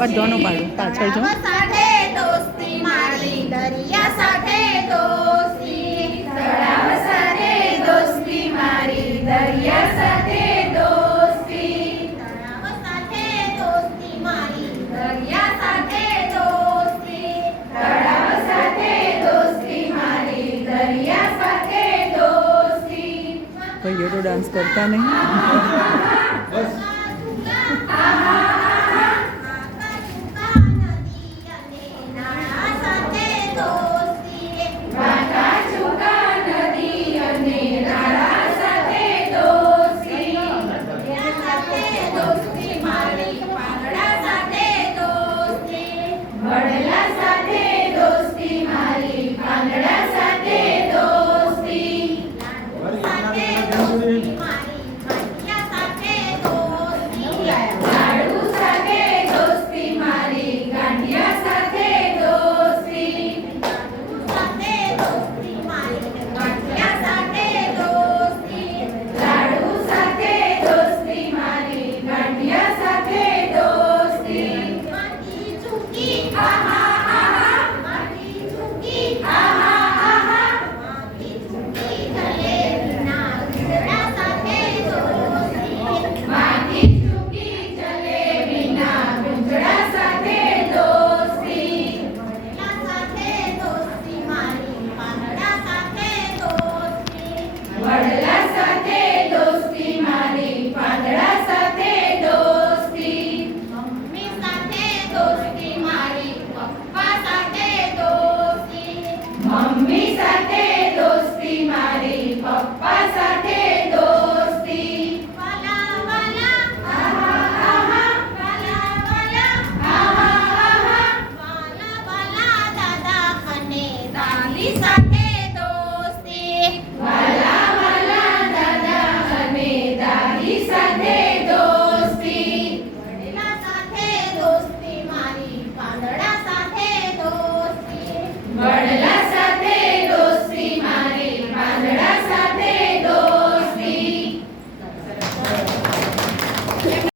બધાનું પાડું પાછળ જો સાથે દોસ્તી મારી દરિયા સાથે દોસ્તી તળાવ સાથે દોસ્તી મારી દરિયા સાથે દોસ્તી તળાવ સાથે દોસ્તી મારી દરિયા સાથે દોસ્તી તળાવ સાથે દોસ્તી મારી દરિયા સાથે દોસ્તી ભાઈઓ તો ડાન્સ કરતા નહીં